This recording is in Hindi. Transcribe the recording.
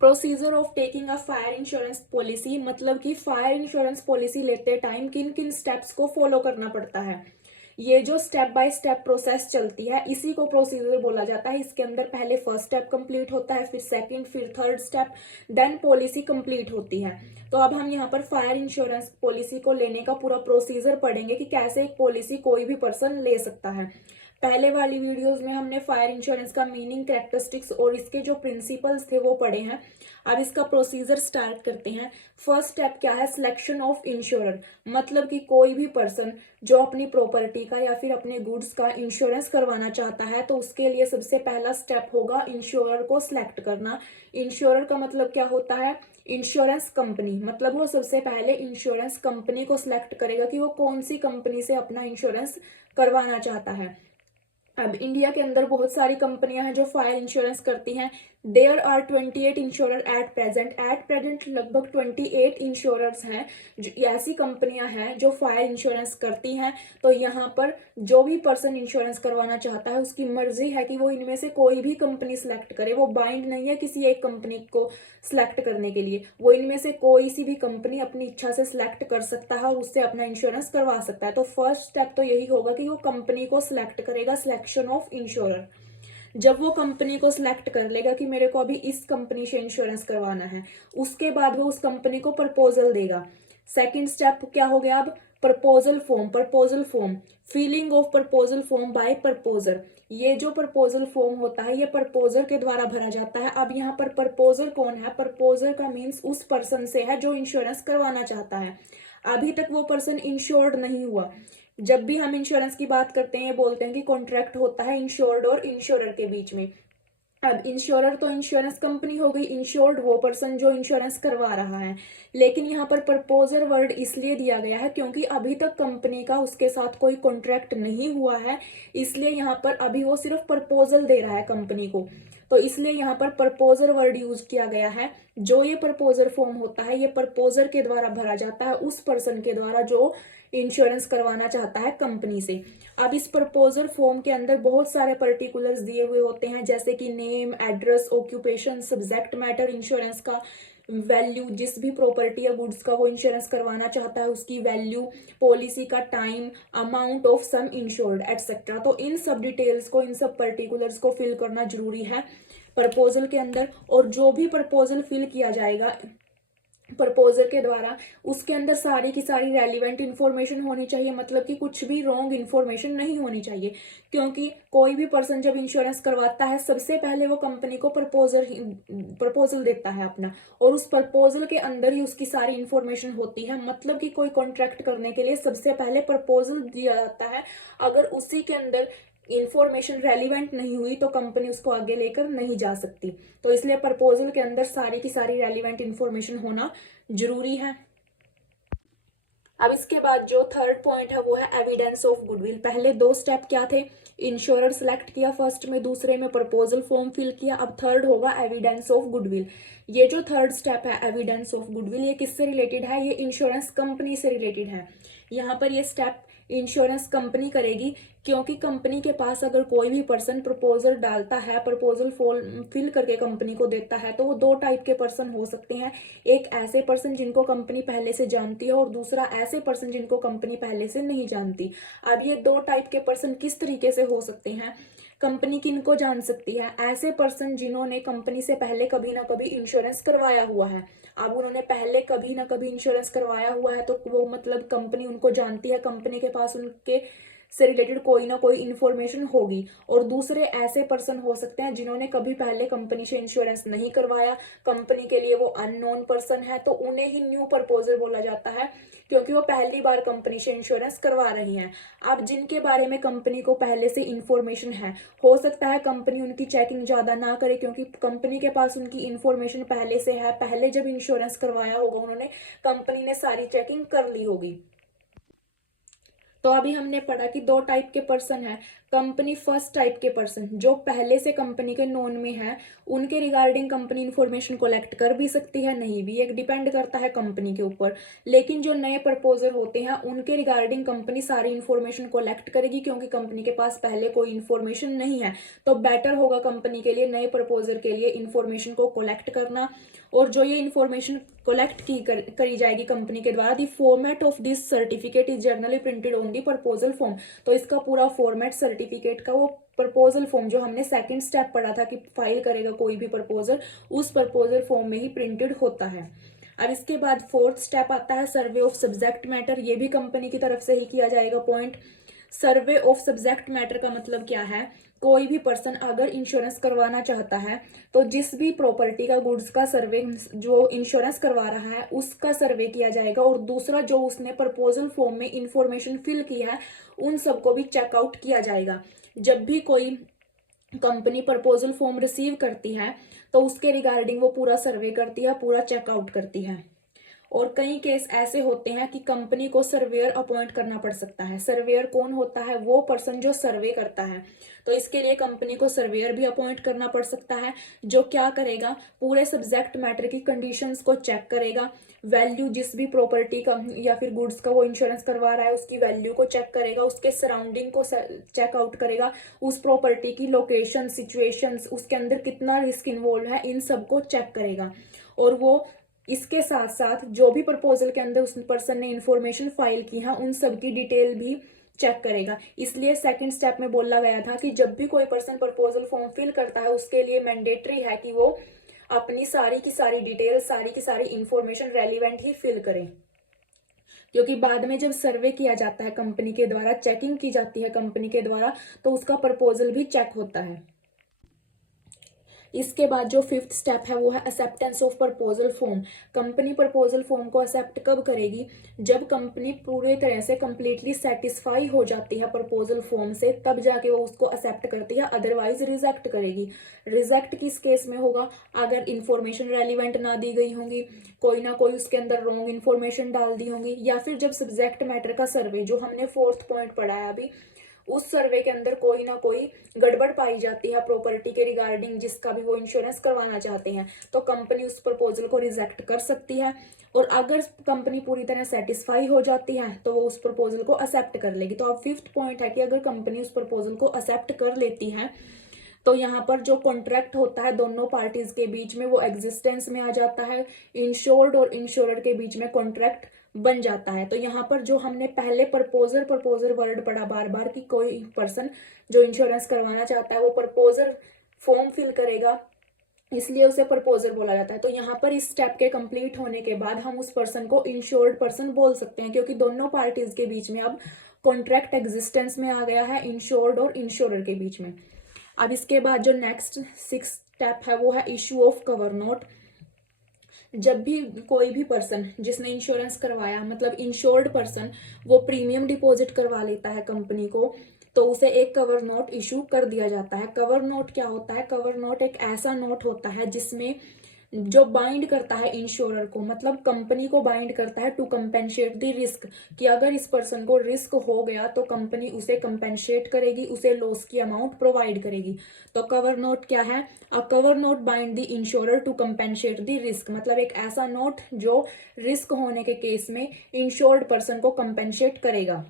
Procedure of taking a fire insurance policy, मतलब कि फायर इंश्योरेंस पॉलिसी लेते टाइम किन किन स्टेप्स को फॉलो करना पड़ता है। ये जो स्टेप बाय स्टेप प्रोसेस चलती है इसी को प्रोसीजर बोला जाता है। इसके अंदर पहले फर्स्ट स्टेप कंप्लीट होता है, फिर सेकंड, फिर third step, then policy complete होती है। तो अब हम यहाँ पर फायर इंश्योरेंस पॉलिसी को लेने का पूरा प्रोसीजर पढ़ेंगे कि कैसे एक पॉलिसी कोई भी पर्सन ले सकता है। पहले वाली वीडियोस में हमने फायर इंश्योरेंस का मीनिंग, कैरेक्टरिस्टिक्स और इसके जो प्रिंसिपल्स थे वो पढ़े हैं। अब इसका प्रोसीजर स्टार्ट करते हैं। फर्स्ट स्टेप क्या है? सिलेक्शन ऑफ इंश्योरर, मतलब कि कोई भी पर्सन जो अपनी प्रॉपर्टी का या फिर अपने गुड्स का इंश्योरेंस करवाना चाहता है तो उसके लिए सबसे पहला स्टेप होगा इंश्योरर को सिलेक्ट करना। इंश्योरर का मतलब क्या होता है? इंश्योरेंस कंपनी, मतलब वो सबसे पहले इंश्योरेंस कंपनी को सिलेक्ट करेगा कि वो कौन सी कंपनी से अपना इंश्योरेंस करवाना चाहता है। अब इंडिया के अंदर बहुत सारी कंपनियां हैं जो फायर इंश्योरेंस करती हैं। There are 28 insurer at present लगभग 28 इंश्योरर्स हैं जो ऐसी कंपनियां हैं जो फायर इंश्योरेंस करती हैं। तो यहाँ पर जो भी पर्सन इंश्योरेंस करवाना चाहता है उसकी मर्जी है कि वो इनमें से कोई भी कंपनी सिलेक्ट करे। वो बाइंड नहीं है किसी एक कंपनी को सिलेक्ट करने के लिए। वो इनमें से कोई सी भी कंपनी अपनी इच्छा से सिलेक्ट कर सकता है और उससे अपना इंश्योरेंस करवा सकता है। तो फर्स्ट स्टेप तो यही होगा कि वो कंपनी को सिलेक्ट करेगा, सिलेक्शन ऑफ इंश्योरर। जब वो कंपनी को सिलेक्ट कर लेगा कि मेरे को अभी इस कंपनी से इंश्योरेंस करवाना है, उसके बाद वो उस कंपनी को प्रपोजल देगा। सेकंड स्टेप क्या हो गया? अब proposal form, filling of proposal form by proposer. ये जो प्रपोजल फॉर्म होता है ये प्रपोजर के द्वारा भरा जाता है। अब यहाँ पर प्रपोजर कौन है? प्रपोजर का मीन्स उस पर्सन से है जो इंश्योरेंस करवाना चाहता है। अभी तक वो पर्सन इंश्योर्ड नहीं हुआ। जब भी हम इंश्योरेंस की बात करते हैं बोलते हैं कि कॉन्ट्रैक्ट होता है इंश्योर्ड और इंश्योरर के बीच में। अब इंश्योरर तो इंश्योरेंस कंपनी हो गई, इंश्योर्ड वो पर्सन जो इंश्योरेंस करवा रहा है। लेकिन यहाँ पर प्रपोजर वर्ड इसलिए दिया गया है क्योंकि अभी तक कंपनी का उसके साथ कोई कॉन्ट्रैक्ट नहीं हुआ है, इसलिए यहाँ पर अभी वो सिर्फ प्रपोजल दे रहा है कंपनी को। तो इसलिए यहाँ पर प्रपोजर वर्ड यूज किया गया है। जो ये प्रपोजर फॉर्म होता है ये प्रपोजर के द्वारा भरा जाता है, उस पर्सन के द्वारा जो इंश्योरेंस करवाना चाहता है कंपनी से। अब इस प्रपोजल फॉर्म के अंदर बहुत सारे पर्टिकुलर्स दिए हुए होते हैं जैसे कि name, address, occupation, subject matter insurance का, वैल्यू, जिस भी प्रॉपर्टी या गुड्स का वो इंश्योरेंस करवाना चाहता है उसकी वैल्यू, पॉलिसी का time, amount of some insured etcetera. तो इन सब डिटेल्स को, इन सब पर्टिकुलर्स को फिल करना जरूरी है प्रपोजल के अंदर। और जो भी प्रपोजल फिल किया जाएगा प्रपोजर के द्वारा उसके अंदर सारी की सारी रेलिवेंट इंफॉर्मेशन होनी चाहिए, मतलब कि कुछ भी रॉन्ग इंफॉर्मेशन नहीं होनी चाहिए। क्योंकि कोई भी पर्सन जब इंश्योरेंस करवाता है सबसे पहले वो कंपनी को प्रपोजल देता है अपना, और उस प्रपोजल के अंदर ही उसकी सारी इंफॉर्मेशन होती है। मतलब कि कोई कॉन्ट्रैक्ट करने के लिए सबसे पहले प्रपोजल दिया जाता है। अगर उसी के अंदर इंफॉर्मेशन रेलिवेंट नहीं हुई तो कंपनी उसको आगे लेकर नहीं जा सकती। तो इसलिए प्रपोजल के अंदर सारी की सारी रेलिवेंट इंफॉर्मेशन होना जरूरी है। अब इसके बाद जो थर्ड पॉइंट है वो है एविडेंस ऑफ गुडविल। पहले दो स्टेप क्या थे? इंश्योरर सिलेक्ट किया फर्स्ट में, दूसरे में प्रपोजल फॉर्म फिल किया। अब थर्ड होगा एविडेंस ऑफ गुडविल। ये जो थर्ड स्टेप है एविडेंस ऑफ गुडविल, ये किससे रिलेटेड है? ये इंश्योरेंस कंपनी से रिलेटेड है। यहाँ पर ये स्टेप इंश्योरेंस कंपनी करेगी क्योंकि कंपनी के पास अगर कोई भी पर्सन प्रपोजल डालता है, प्रपोजल फॉर्म फिल करके कंपनी को देता है, तो वो दो टाइप के पर्सन हो सकते हैं। एक ऐसे पर्सन जिनको कंपनी पहले से जानती है और दूसरा ऐसे पर्सन जिनको कंपनी पहले से नहीं जानती। अब ये दो टाइप के पर्सन किस तरीके से हो सकते हैं? कंपनी किनको जान सकती है? ऐसे पर्सन जिन्होंने कंपनी से पहले कभी ना कभी इंश्योरेंस करवाया हुआ है। अब उन्होंने पहले कभी ना कभी इंश्योरेंस करवाया हुआ है तो वो मतलब कंपनी उनको जानती है, कंपनी के पास उनके से रिलेटेड कोई ना कोई इन्फॉर्मेशन होगी। और दूसरे ऐसे पर्सन हो सकते हैं जिन्होंने कभी पहले कंपनी से इंश्योरेंस नहीं करवाया, कंपनी के लिए वो अननोन पर्सन है, तो उन्हें ही न्यू प्रपोजर बोला जाता है क्योंकि वो पहली बार कंपनी से इंश्योरेंस करवा रही हैं। अब जिनके बारे में कंपनी को पहले से इंफॉर्मेशन है, हो सकता है कंपनी उनकी चेकिंग ज्यादा ना करे क्योंकि कंपनी के पास उनकी इंफॉर्मेशन पहले से है, पहले जब इंश्योरेंस करवाया होगा उन्होंने, कंपनी ने सारी चेकिंग कर ली होगी। तो अभी हमने पढ़ा कि दो टाइप के पर्सन हैं, कंपनी फर्स्ट टाइप के पर्सन जो पहले से कंपनी के नोन में है, उनके रिगार्डिंग कंपनी इन्फॉर्मेशन कलेक्ट कर भी सकती है, नहीं भी, एक डिपेंड करता है कंपनी के ऊपर। लेकिन जो नए प्रपोजर होते हैं उनके रिगार्डिंग कंपनी सारी इन्फॉर्मेशन कलेक्ट करेगी, क्योंकि कंपनी के पास पहले कोई इन्फॉर्मेशन नहीं है। तो बेटर होगा कंपनी के लिए नए प्रपोजर के लिए इन्फॉर्मेशन को कलेक्ट करना। और जो ये इन्फॉर्मेशन कलेक्ट करी जाएगी कंपनी के द्वारा, the format of this certificate is generally printed on the proposal form. तो इसका पूरा फॉर्मेट सर्टिफिकेट का, वो प्रपोजल फॉर्म जो हमने सेकंड स्टेप पढ़ा था कि फाइल करेगा कोई भी प्रपोजल, उस प्रपोजल फॉर्म में ही प्रिंटेड होता है। अब इसके बाद फोर्थ स्टेप आता है सर्वे ऑफ सब्जेक्ट मैटर। ये भी कंपनी की तरफ से ही किया जाएगा point. Survey of subject matter का मतलब क्या है, कोई भी पर्सन अगर इंश्योरेंस करवाना चाहता है तो जिस भी प्रॉपर्टी का, गुड्स का सर्वे जो इंश्योरेंस करवा रहा है उसका सर्वे किया जाएगा। और दूसरा जो उसने प्रपोजल फॉर्म में इंफॉर्मेशन फिल की है उन सबको भी चेकआउट किया जाएगा। जब भी कोई कंपनी प्रपोजल फॉर्म रिसीव करती है तो उसके रिगार्डिंग वो पूरा सर्वे करती है, पूरा चेकआउट करती है। और कई केस ऐसे होते हैं कि कंपनी को सर्वेयर अपॉइंट करना पड़ सकता है। सर्वेयर कौन होता है, वो पर्सन जो सर्वे करता है। तो इसके लिए कंपनी को सर्वेयर भी अपॉइंट करना पड़ सकता है, जो क्या करेगा, पूरे सब्जेक्ट मैटर की कंडीशंस को चेक करेगा, वैल्यू जिस भी प्रॉपर्टी का या फिर गुड्स का वो इंश्योरेंस करवा रहा है उसकी वैल्यू को चेक करेगा, उसके सराउंडिंग को चेकआउट करेगा, उस प्रॉपर्टी की लोकेशन, सिचुएशंस, उसके अंदर कितना रिस्क इन्वॉल्व है, इन सबको चेक करेगा। और वो इसके साथ साथ जो भी प्रपोजल के अंदर उस पर्सन ने इंफॉर्मेशन फाइल की है उन सब की डिटेल भी चेक करेगा। इसलिए सेकंड स्टेप में बोला गया था कि जब भी कोई पर्सन प्रपोजल फॉर्म फिल करता है उसके लिए मैंडेटरी है कि वो अपनी सारी की सारी डिटेल, सारी की सारी इंफॉर्मेशन रेलिवेंट ही फिल करें, क्योंकि बाद में जब सर्वे किया जाता है कंपनी के द्वारा, चेकिंग की जाती है कंपनी के द्वारा, तो उसका प्रपोजल भी चेक होता है। इसके बाद जो फिफ्थ स्टेप है वो है acceptance of proposal form. Company proposal form को एक्सेप्ट कब करेगी, जब कंपनी पूरी तरह से कंप्लीटली सेटिस्फाई हो जाती है प्रपोजल फॉर्म से, तब जाके वो उसको एक्सेप्ट करती है, अदरवाइज रिजेक्ट करेगी। रिजेक्ट किस केस में होगा, अगर इंफॉर्मेशन रेलिवेंट ना दी गई होंगी, कोई ना कोई उसके अंदर रॉन्ग इन्फॉर्मेशन डाल दी होंगी, या फिर जब सब्जेक्ट मैटर का सर्वे जो हमने फोर्थ पॉइंट पढ़ा है अभी, उस सर्वे के अंदर कोई ना कोई गड़बड़ पाई जाती है प्रॉपर्टी के रिगार्डिंग जिसका भी वो इंश्योरेंस करवाना चाहते हैं, तो कंपनी उस प्रपोजल को रिजेक्ट कर सकती है। और अगर कंपनी पूरी तरह सेटिस्फाई हो जाती है तो वो उस प्रपोजल को एक्सेप्ट कर लेगी। तो अब फिफ्थ पॉइंट है कि अगर कंपनी उस प्रपोजल को एक्सेप्ट कर लेती है तो यहाँ पर जो कॉन्ट्रैक्ट होता है दोनों पार्टीज के बीच में वो एग्जिस्टेंस में आ जाता है, इंश्योर्ड और इंश्योरर के बीच में कॉन्ट्रैक्ट बन जाता है। तो यहाँ पर जो हमने पहले प्रपोजर वर्ड पढ़ा बार बार कि कोई पर्सन जो इंश्योरेंस करवाना चाहता है वो प्रपोजर फॉर्म फिल करेगा, इसलिए उसे प्रपोजर बोला जाता है। तो यहाँ पर इस स्टेप के कंप्लीट होने के बाद हम उस पर्सन को इंश्योर्ड पर्सन बोल सकते हैं, क्योंकि दोनों पार्टीज के बीच में अब कॉन्ट्रैक्ट एग्जिस्टेंस में आ गया है, इंश्योर्ड और इंश्योरर के बीच में। अब इसके बाद जो नेक्स्ट सिक्स स्टेप है वो है इशू ऑफ कवर नोट। जब भी कोई भी पर्सन जिसने इंश्योरेंस करवाया, मतलब इंश्योर्ड पर्सन, वो प्रीमियम डिपॉजिट करवा लेता है कंपनी को, तो उसे एक कवर नोट इशू कर दिया जाता है। कवर नोट क्या होता है, कवर नोट एक ऐसा नोट होता है जिसमें जो बाइंड करता है इंश्योरर को, मतलब कंपनी को बाइंड करता है टू कंपेंसेट द रिस्क, कि अगर इस पर्सन को रिस्क हो गया तो कंपनी उसे कंपेंसेट करेगी, उसे लॉस की अमाउंट प्रोवाइड करेगी। तो कवर नोट क्या है, a cover note bind the insurer to compensate the risk, मतलब एक ऐसा नोट जो रिस्क होने के केस में इंश्योर्ड पर्सन को कंपेंसेट करेगा।